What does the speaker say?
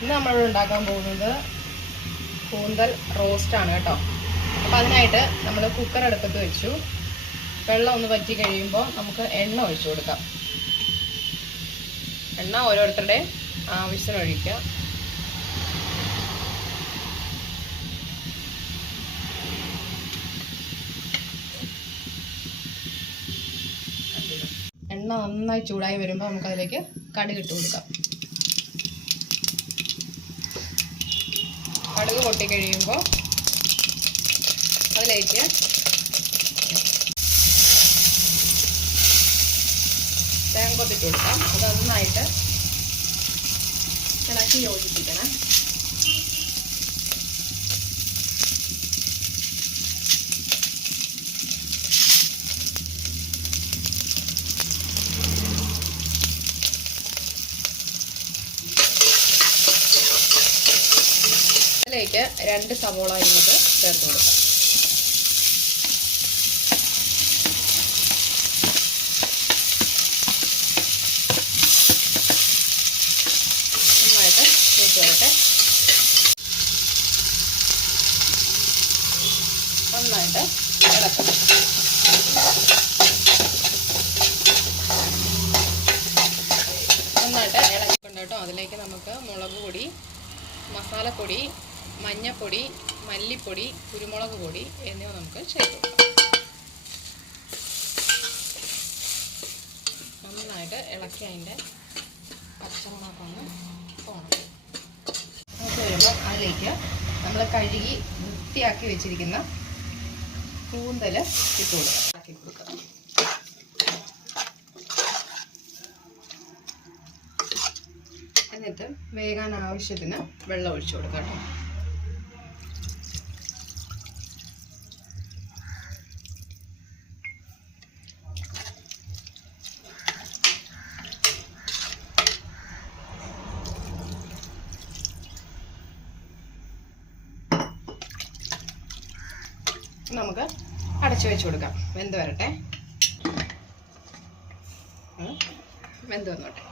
ഇന്ന് നമ്മളിവിടെ ഉണ്ടാക്കാൻ പോകുന്നത് കൂന്തൽ റോസ്റ്റാണ് കേട്ടോ. അപ്പോൾ അതിനായിട്ട് നമ്മൾ കുക്കർ അടുപ്പത്ത് വെച്ചു. വെള്ളം ഒന്ന് വറ്റി കഴിയുമ്പോൾ നമുക്ക് എണ്ണ ഒഴിച്ചു കൊടുക്കാം. എണ്ണ ഓരോരുത്തരുടെ ആവശ്യത്തിന് ഒഴിക്കുക. എണ്ണ നന്നായി ചൂടായി വരുമ്പോൾ നമുക്കതിലേക്ക് കടുക് ഇട്ട് കൊടുക്കാം. കടുക് പൊട്ടിക്കഴിയുമ്പോൾ അതിലേക്ക് തേങ്ങക്കൊത്തിട്ട് കൊടുക്കാം. അത് നന്നായിട്ട് ഇളക്കി യോജിപ്പിക്കണം. അതിലേക്ക് 2 സവോള അരിഞ്ഞത് ചേർത്ത് കൊടുക്കാം. നന്നായിട്ട് കൂട്ടുവരട്ടെ. നന്നായിട്ട് ഇളക്കണം. നന്നായിട്ട് ഇളക്കിക്കൊണ്ട് കേട്ടോ. അതിലേക്ക് നമുക്ക് മുളക് പൊടി, മസാലപ്പൊടി, മഞ്ഞപ്പൊടി, മല്ലിപ്പൊടി, കുരുമുളക് പൊടി എന്നിവ നമുക്ക് ചേർത്ത് കൊടുക്കാം. നന്നായിട്ട് ഇളക്കി അതിൻ്റെ പച്ചമുളകൊന്ന് പോകണം. നമുക്ക് വരുമ്പോൾ അതിലേക്ക് നമ്മൾ കഴുകി വൃത്തിയാക്കി വെച്ചിരിക്കുന്ന കൂന്തൽ ഇട്ട് കൊടുക്കാം. ഇളക്കി കൊടുക്കാം. എന്നിട്ട് വേകാൻ ആവശ്യത്തിന് വെള്ളം ഒഴിച്ചു കൊടുക്കാം കേട്ടോ. നമുക്ക് അടച്ചു വെച്ച് കൊടുക്കാം. വെന്ത് വരട്ടെ. വെന്ത് വന്നോട്ടെ.